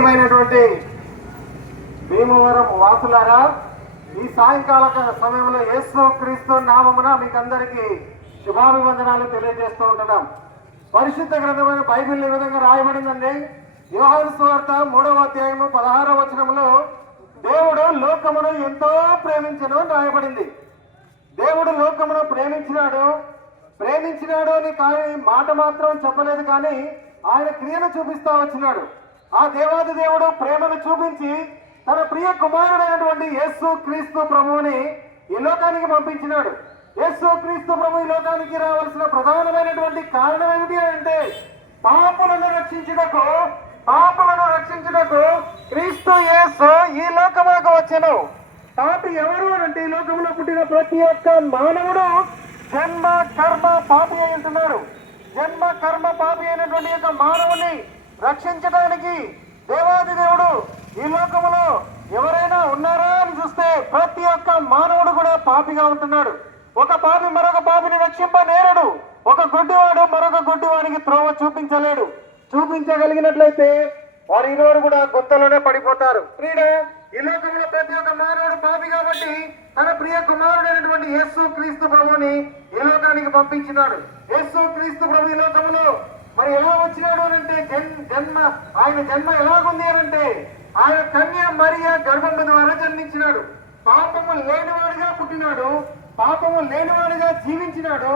ప్రియమైనటువంటి భీమవరం వాసులారా, ఈ సాయంకాల సమయంలో యేసు క్రీస్తు నామమున మీకు అందరికీ శుభాభివందనాలు తెలియజేస్తూ ఉంటున్నాం. పరిశుద్ధ గ్రంథమైన బైబిల్ ఈ విధంగా రాయబడిందండి. యోహాను సువార్త 3వ అధ్యాయము 16వ వచనంలో దేవుడు లోకమును ఎంతో ప్రేమించెను అని రాయబడింది. దేవుడు లోకమును ప్రేమించినాడు అని కానీ మాట మాత్రం చెప్పలేదు, కానీ ఆయన క్రియను చూపిస్తా వచ్చినాడు. ఆ దేవాది దేవుడు ప్రేమను చూపించి తన ప్రియ కుమారుడైనటువంటి యేసు క్రీస్తు ప్రభువుని ఈ లోకానికి పంపించినాడు. యేసు క్రీస్తు ప్రభు ఈ లోకానికి రావాల్సిన ప్రధానమైనటువంటి కారణం ఏమిటి అంటే పాపులను రక్షించుటకు క్రీస్తు యేసు ఈ లోకములకు వచ్చెను. పాపి ఎవరు అంటే ఈ లోకంలో పుట్టిన ప్రతి ఒక్క మానవుడు జన్మ కర్మ పాపి అయి ఉంటున్నాడు. జన్మ కర్మ పాపి అయినటువంటి యొక్క మానవుని రక్షించడానికి దేవాది దేవుడు ఈ లోకములో ఎవరైనా ఉన్నారా అని చూస్తే ప్రతి ఒక్క మానవుడు కూడా పాపిగా ఉంటున్నాడు. ఒక పాపి మరొక పాపిని రక్షింపనేరడు. ఒక గుడ్డివాడు మరొక గుడ్డివాడికి త్రోవ చూపించలేడు. చూపించగలిగినట్లయితే వారు ఇరువురు కూడా గుంతలోనే పడిపోతారు. క్రీడ ఈ లోకంలో ప్రతి ఒక్క మానవుడు పాపి కాబట్టి తన ప్రియ కుమారుడైనటువంటి యేసు క్రీస్తు ప్రభుని ఈ లోకానికి పంపించినాడు. యేసు క్రీస్తు ప్రభు ఈ లోకంలో మరి ఎలా వచ్చినాడు అంటే ఆయన జన్మ ఎలాగుంది అంటే ఆయన కన్య మరియ గర్భము ద్వారా జన్మించినాడు. పాపము లేనివాడిగా పుట్టినాడు, పాపము లేనివాడిగా జీవించినాడు.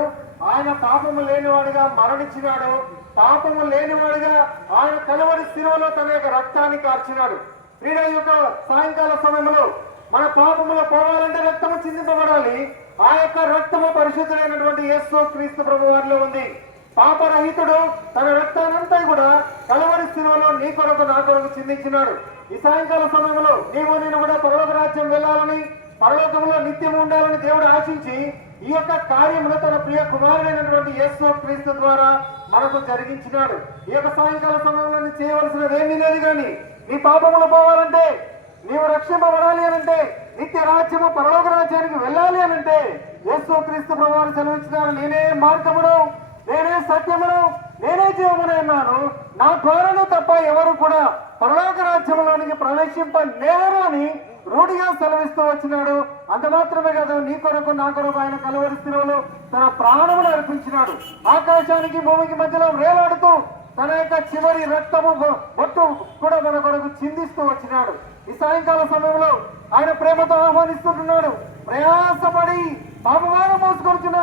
ఆయన పాపము లేనివాడిగా మరణించినాడు. పాపము లేనివాడిగా ఆయన కలవరి శిలువలో తన యొక్క రక్తాన్ని కార్చినాడు. క్రీడ యొక్క సాయంకాల సమయంలో మన పాపములో పోవాలంటే రక్తము చిందింపబడాలి. ఆ యొక్క రక్తము పరిశుద్ధుడైనటువంటి యేసు క్రీస్తు ప్రభు వారిలో ఉంది. పాపరహితుడు తన రక్తానంతా కూడా కలవరి శిలువలో నీ కొరకు నా కొరకు చిందించినాడు. ఈ సాయంకాల సమయంలో నేను కూడా పరలోక రాజ్యం వెళ్ళాలని, పరలోకంలో నిత్యం ఉండాలని దేవుడు ఆశించి ఈ యొక్క కార్యమును తన ప్రియ కుమారుడైనటువంటి యేసు క్రీస్తు ద్వారా మనకు జరిగించినాడు. ఈ యొక్క సాయంకాల సమయంలో చేయవలసినది ఏమీ లేదు, కానీ నీ పాపములు పోవాలంటే, నీవు రక్షింపబడాలి అనంటే, నిత్య రాజ్యము పరలోక రాజ్యానికి వెళ్ళాలి అనంటే యేసు క్రీస్తు ప్రభువారు సెలవిచ్చినారు. నేనే మార్గమును, నేనే సత్యమును, నేనే జీవమును అన్నాను. నా ద్వారాను తప్ప ఎవరు కూడా పరలోక రాజ్యంలోనికి ప్రవేశింపలేరు అని రూఢిగా సెలవిస్తూ వచ్చినాడు. అంత మాత్రమే కాదు, నీ కొరకు నా కొరకు ఆయన కలవరి శిలువలో తన ప్రాణమును అర్పించినాడు. ఆకాశానికి భూమికి మధ్యలో వేలాడుతూ తన యొక్క చివరి రక్తము బొట్టు కూడా మన కొరకు చిందిస్తూ వచ్చినాడు. ఈ సాయంకాల సమయంలో ఆయన ప్రేమతో ఆహ్వానిస్తుంటున్నాడు. ప్రయాసపడి పాపభారం మోసుకొచ్చిన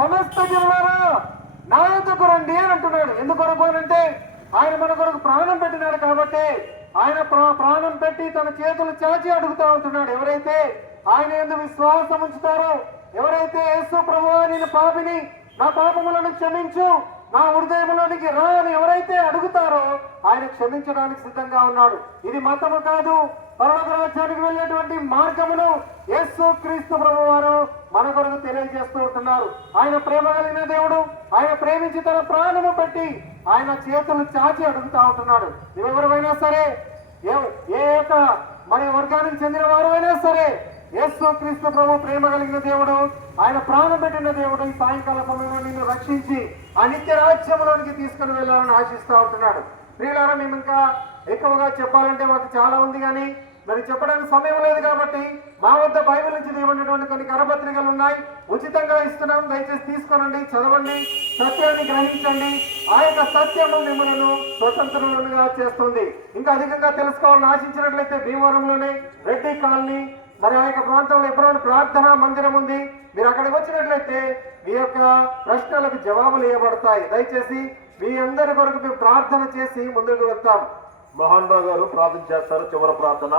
సమస్త జనులారా నా యొద్దకు రండి అని అంటున్నాడు. ఎందుకొరకు అంటే ఆయన మన కొరకు ప్రాణం పెట్టినాడు కాబట్టి ఆయన ప్రాణం పెట్టి తన చేతులు చాచి అడుగుతూ ఉంటున్నాడు. ఎవరైతే ఆయన యందు విశ్వాసం ఉంచుతారో, ఎవరైతే యేసు ప్రభువా నేను పాపిని, నా పాపములను క్షమించు, నా హృదయంలోనికి రా అని ఎవరైతే అడుగుతారో ఆయన క్షమించడానికి సిద్ధంగా ఉన్నాడు. ఇది మతము కాదు, పరలోక రాజ్యానికి వెళ్ళేటువంటి మార్గమును యేసు క్రీస్తు ప్రభు వారు మన కొరకు తెలియజేస్తూ ఉంటున్నారు. ఆయన ప్రేమ కలిగిన దేవుడు, ఆయన ప్రేమించి తన ప్రాణము పెట్టి ఆయన చేతులు చాచి అడుగుతూ ఉంటున్నాడు. ఎవరైనా సరే, ఏ యొక్క మరి వర్గానికి చెందిన వారు అయినా సరే, యేసు క్రీస్తు ప్రభు ప్రేమ కలిగిన దేవుడు, ఆయన ప్రాణం పెట్టిన దేవుడు ఈ సాయంకాల సమయంలో నిన్ను రక్షించి ఆ నిత్య రాజ్యంలోనికి తీసుకుని వెళ్ళాలని ఆశిస్తూ ఉంటున్నాడు. ప్రియులారా, మేము ఇంకా ఎక్కువగా చెప్పాలంటే మాకు చాలా ఉంది, కానీ మరి చెప్పడానికి సమయం లేదు కాబట్టి మా వద్ద బైబిల్ నుంచి తీయబడినటువంటి కొన్ని కరపత్రికలు ఉన్నాయి, ఉచితంగా ఇస్తున్నాం. దయచేసి తీసుకోనండి, చదవండి, సత్యాన్ని గ్రహించండి. ఆ యొక్క సత్యము మిమ్మల్ని స్వతంత్రులుగా చేస్తుంది. ఇంకా అధికంగా తెలుసుకోవాలని ఆశించినట్లయితే భీమవరంలోనే రెడ్డి కాలనీ మరి ఆ యొక్క ప్రాంతంలో ఎప్పుడైనా ప్రార్థనా మందిరం ఉంది. మీరు అక్కడికి వచ్చినట్లయితే మీ యొక్క ప్రశ్నలకు జవాబులు ఇవ్వబడతాయి. దయచేసి మీ అందరి కొరకు మేము ప్రార్థన చేసి ముందుకు వెళ్తాం. మోహన్ రావు గారు ప్రార్థన చేస్తారు. చివరి ప్రార్థన.